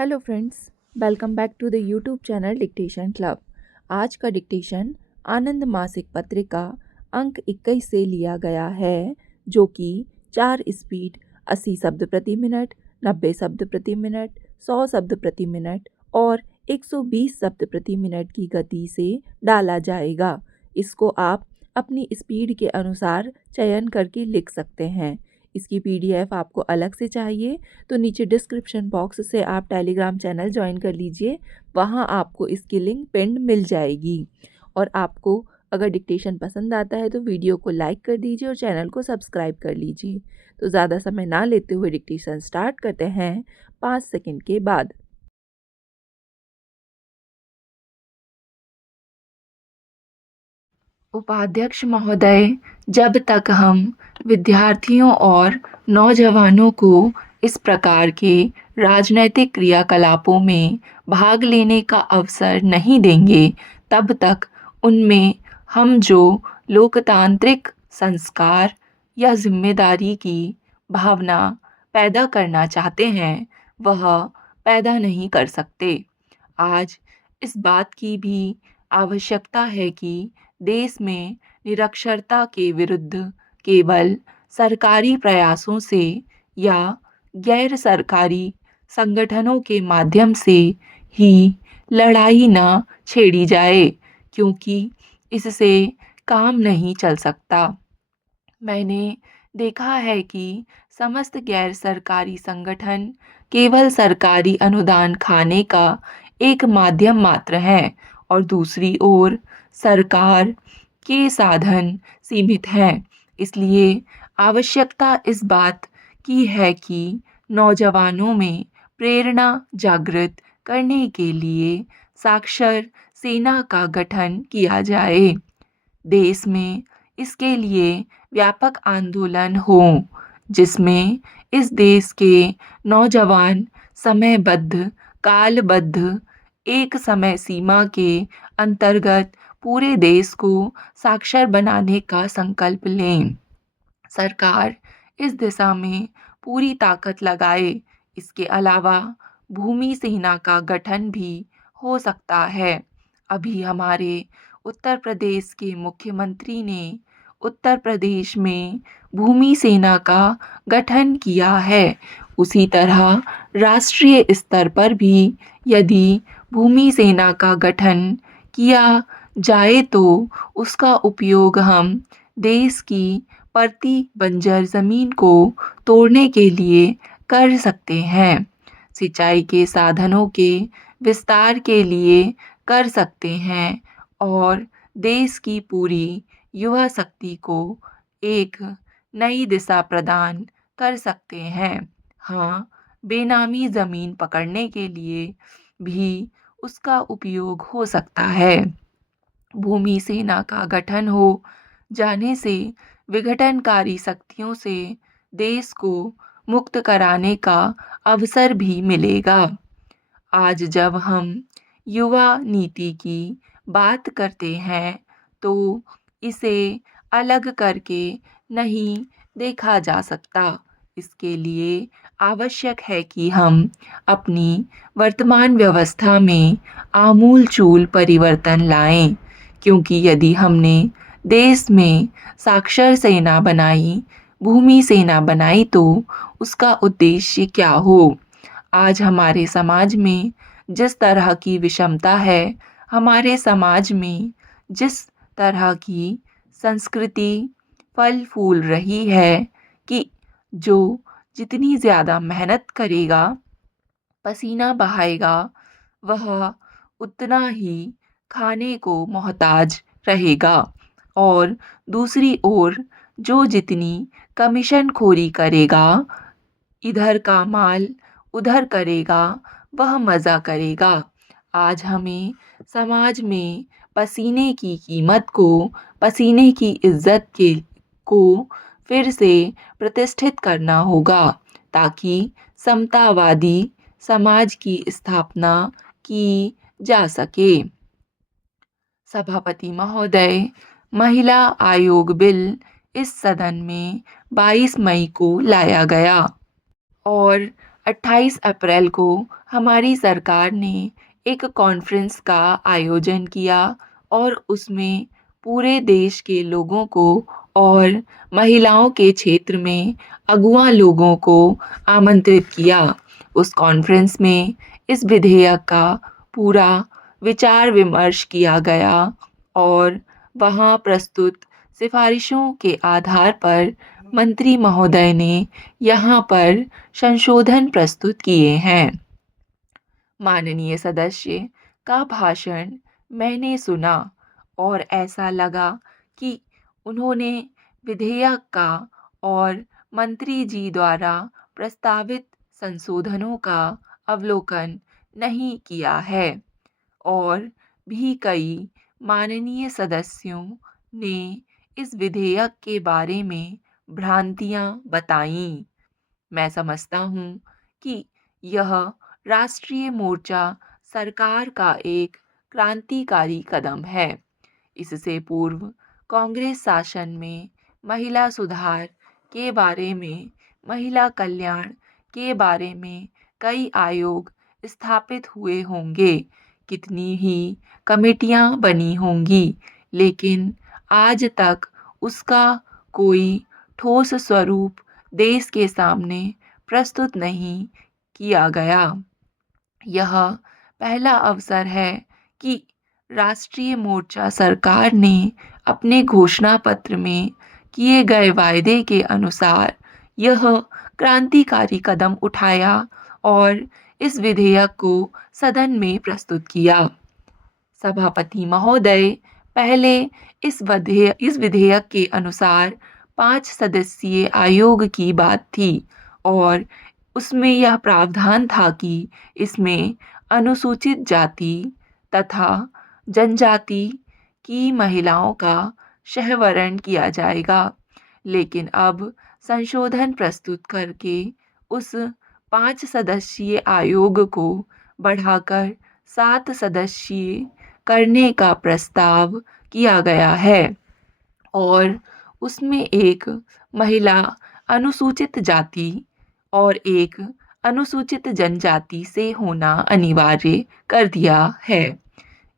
Hello friends, welcome back to the YouTube channel dictation club. आज का dictation आनंद मासिक पत्रिका अंक 21 से लिया गया है, जो कि 4 स्पीड 80 शब्द प्रति मिनट, 90 शब्द प्रति मिनट, 100 शब्द प्रति मिनट और 120 शब्द प्रति मिनट की गति से डाला जाएगा। इसको आप अपनी स्पीड के अनुसार चयन करके लिख सकते हैं। इसकी पीडीएफ आपको अलग से चाहिए तो नीचे डिस्क्रिप्शन बॉक्स से आप टेलीग्राम चैनल ज्वाइन कर लीजिए। वहाँ आपको इसकी लिंक पिंड मिल जाएगी। और आपको अगर डिक्टेशन पसंद आता है तो वीडियो को लाइक कर दीजिए और चैनल को सब्सक्राइब कर लीजिए। तो ज़्यादा समय ना लेते हुए डिक्टेशन स्टार्ट करते हैं 5 सेकंड के बाद। उपाध्यक्ष महोदय, जब तक हम विद्यार्थियों और नौजवानों को इस प्रकार के राजनैतिक क्रियाकलापों में भाग लेने का अवसर नहीं देंगे, तब तक उनमें हम जो लोकतांत्रिक संस्कार या जिम्मेदारी की भावना पैदा करना चाहते हैं, वह पैदा नहीं कर सकते। आज इस बात की भी आवश्यकता है कि देश में निरक्षरता के विरुद्ध केवल सरकारी प्रयासों से या गैर सरकारी संगठनों के माध्यम से ही लड़ाई न छेड़ी जाए, क्योंकि इससे काम नहीं चल सकता। मैंने देखा है कि समस्त गैर सरकारी संगठन केवल सरकारी अनुदान खाने का एक माध्यम मात्र हैं और दूसरी ओर सरकार के साधन सीमित हैं। इसलिए आवश्यकता इस बात की है कि नौजवानों में प्रेरणा जागृत करने के लिए साक्षर सेना का गठन किया जाए। देश में इसके लिए व्यापक आंदोलन हो, जिसमें इस देश के नौजवान समयबद्ध, कालबद्ध एक समय सीमा के अंतर्गत पूरे देश को साक्षर बनाने का संकल्प लें। सरकार इस दिशा में पूरी ताकत लगाए। इसके अलावा भूमि सेना का गठन भी हो सकता है। अभी हमारे उत्तर प्रदेश के मुख्यमंत्री ने उत्तर प्रदेश में भूमि सेना का गठन किया है। उसी तरह राष्ट्रीय स्तर पर भी यदि भूमि सेना का गठन किया जाए तो उसका उपयोग हम देश की पड़ती बंजर ज़मीन को तोड़ने के लिए कर सकते हैं, सिंचाई के साधनों के विस्तार के लिए कर सकते हैं और देश की पूरी युवा शक्ति को एक नई दिशा प्रदान कर सकते हैं। हाँ, बेनामी ज़मीन पकड़ने के लिए भी उसका उपयोग हो सकता है। भूमि सेना का गठन हो जाने से विघटनकारी शक्तियों से देश को मुक्त कराने का अवसर भी मिलेगा। आज जब हम युवा नीति की बात करते हैं तो इसे अलग करके नहीं देखा जा सकता। इसके लिए आवश्यक है कि हम अपनी वर्तमान व्यवस्था में आमूल-चूल परिवर्तन लाएं, क्योंकि यदि हमने देश में साक्षर सेना बनाई, भूमि सेना बनाई तो उसका उद्देश्य क्या हो? आज हमारे समाज में जिस तरह की विषमता है, हमारे समाज में जिस तरह की संस्कृति फल फूल रही है कि जो जितनी ज़्यादा मेहनत करेगा, पसीना बहाएगा, वह उतना ही खाने को मोहताज रहेगा और दूसरी ओर जो जितनी कमीशनखोरी करेगा, इधर का माल उधर करेगा, वह मज़ा करेगा। आज हमें समाज में पसीने की कीमत को, पसीने की इज़्ज़त के को फिर से प्रतिष्ठित करना होगा, ताकि समतावादी समाज की स्थापना की जा सके। सभापति महोदय, महिला आयोग बिल इस सदन में 22 मई को लाया गया और 28 अप्रैल को हमारी सरकार ने एक कॉन्फ्रेंस का आयोजन किया और उसमें पूरे देश के लोगों को और महिलाओं के क्षेत्र में अगुआ लोगों को आमंत्रित किया। उस कॉन्फ्रेंस में इस विधेयक का पूरा विचार विमर्श किया गया और वहाँ प्रस्तुत सिफारिशों के आधार पर मंत्री महोदय ने यहाँ पर संशोधन प्रस्तुत किए हैं। माननीय सदस्य का भाषण मैंने सुना और ऐसा लगा कि उन्होंने विधेयक का और मंत्री जी द्वारा प्रस्तावित संशोधनों का अवलोकन नहीं किया है और भी कई माननीय सदस्यों ने इस विधेयक के बारे में भ्रांतियां बताईं। मैं समझता हूँ कि यह राष्ट्रीय मोर्चा सरकार का एक क्रांतिकारी कदम है। इससे पूर्व कांग्रेस शासन में महिला सुधार के बारे में, महिला कल्याण के बारे में कई आयोग स्थापित हुए होंगे, कितनी ही कमेटियां बनी होंगी, लेकिन आज तक उसका कोई ठोस स्वरूप देश के सामने प्रस्तुत नहीं किया गया। यह पहला अवसर है कि राष्ट्रीय मोर्चा सरकार ने अपने घोषणा पत्र में किए गए वायदे के अनुसार यह क्रांतिकारी कदम उठाया और इस विधेयक को सदन में प्रस्तुत किया। सभापति महोदय, पहले इस विधेयक के अनुसार 5 सदस्यीय आयोग की बात थी और उसमें यह प्रावधान था कि इसमें अनुसूचित जाति तथा जनजाति की महिलाओं का सहवरण किया जाएगा। लेकिन अब संशोधन प्रस्तुत करके उस 5 सदस्यीय आयोग को बढ़ाकर 7 सदस्यीय करने का प्रस्ताव किया गया है और उसमें एक महिला अनुसूचित जाति और एक अनुसूचित जनजाति से होना अनिवार्य कर दिया है।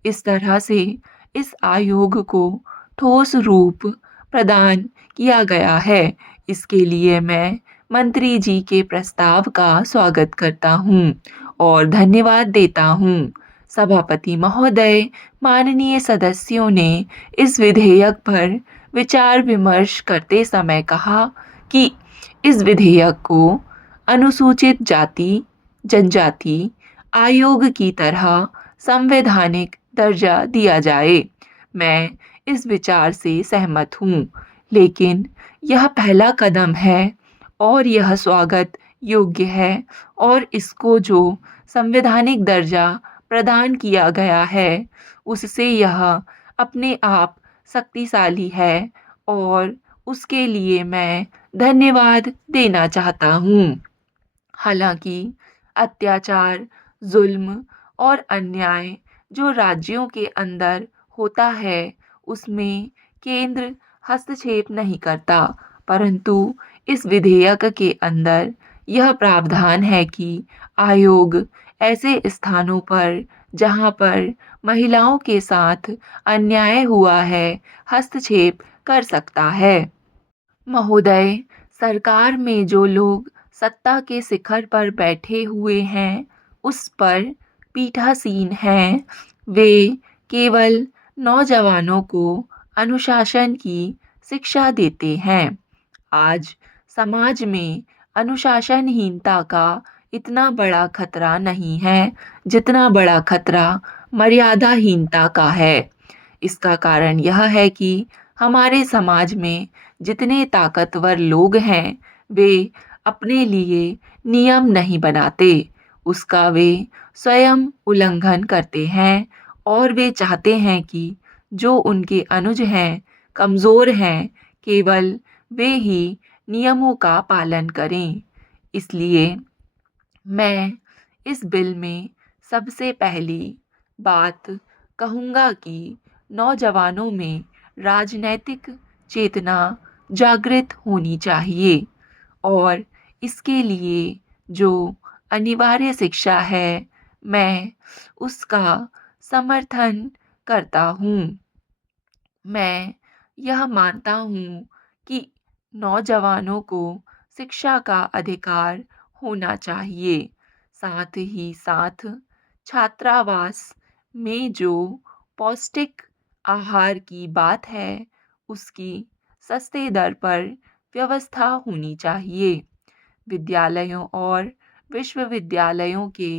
इस तरह से इस आयोग को ठोस रूप प्रदान किया गया है। इसके लिए मैं मंत्री जी के प्रस्ताव का स्वागत करता हूँ और धन्यवाद देता हूँ। सभापति महोदय, माननीय सदस्यों ने इस विधेयक पर विचार विमर्श करते समय कहा कि इस विधेयक को अनुसूचित जाति जनजाति आयोग की तरह संवैधानिक दर्जा दिया जाए। मैं इस विचार से सहमत हूँ, लेकिन यह पहला कदम है और यह स्वागत योग्य है और इसको जो संवैधानिक दर्जा प्रदान किया गया है उससे यह अपने आप शक्तिशाली है और उसके लिए मैं धन्यवाद देना चाहता हूँ। हालांकि अत्याचार, जुल्म और अन्याय जो राज्यों के अंदर होता है उसमें केंद्र हस्तक्षेप नहीं करता, परंतु इस विधेयक के अंदर यह प्रावधान है कि आयोग ऐसे स्थानों पर जहां पर महिलाओं के साथ अन्याय हुआ है हस्तक्षेप कर सकता है। महोदय, सरकार में जो लोग सत्ता के शिखर पर बैठे हुए हैं उस पर पीठासीन हैं, वे केवल नौजवानों को अनुशासन की शिक्षा देते हैं। आज समाज में अनुशासनहीनता का इतना बड़ा खतरा नहीं है जितना बड़ा खतरा मर्यादाहीनता का है। इसका कारण यह है कि हमारे समाज में जितने ताकतवर लोग हैं वे अपने लिए नियम नहीं बनाते, उसका वे स्वयं उल्लंघन करते हैं और वे चाहते हैं कि जो उनके अनुज हैं, कमज़ोर हैं, केवल वे ही नियमों का पालन करें। इसलिए मैं इस बिल में सबसे पहली बात कहूँगा कि नौजवानों में राजनैतिक चेतना जागृत होनी चाहिए और इसके लिए जो अनिवार्य शिक्षा है, मैं उसका समर्थन करता हूँ। मैं यह मानता हूँ कि नौजवानों को शिक्षा का अधिकार होना चाहिए। साथ ही साथ छात्रावास में जो पौष्टिक आहार की बात है, उसकी सस्ते दर पर व्यवस्था होनी चाहिए। विद्यालयों और विश्वविद्यालयों के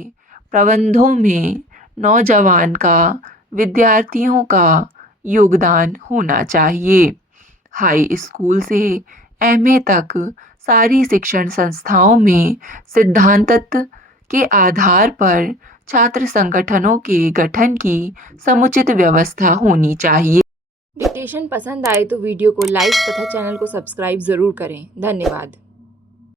प्रबंधों में नौजवान का, विद्यार्थियों का योगदान होना चाहिए। हाई स्कूल से एमए तक सारी शिक्षण संस्थाओं में सिद्धांतत के आधार पर छात्र संगठनों के गठन की समुचित व्यवस्था होनी चाहिए। डिक्टेशन पसंद आए तो वीडियो को लाइक तथा चैनल को सब्सक्राइब ज़रूर करें। धन्यवाद।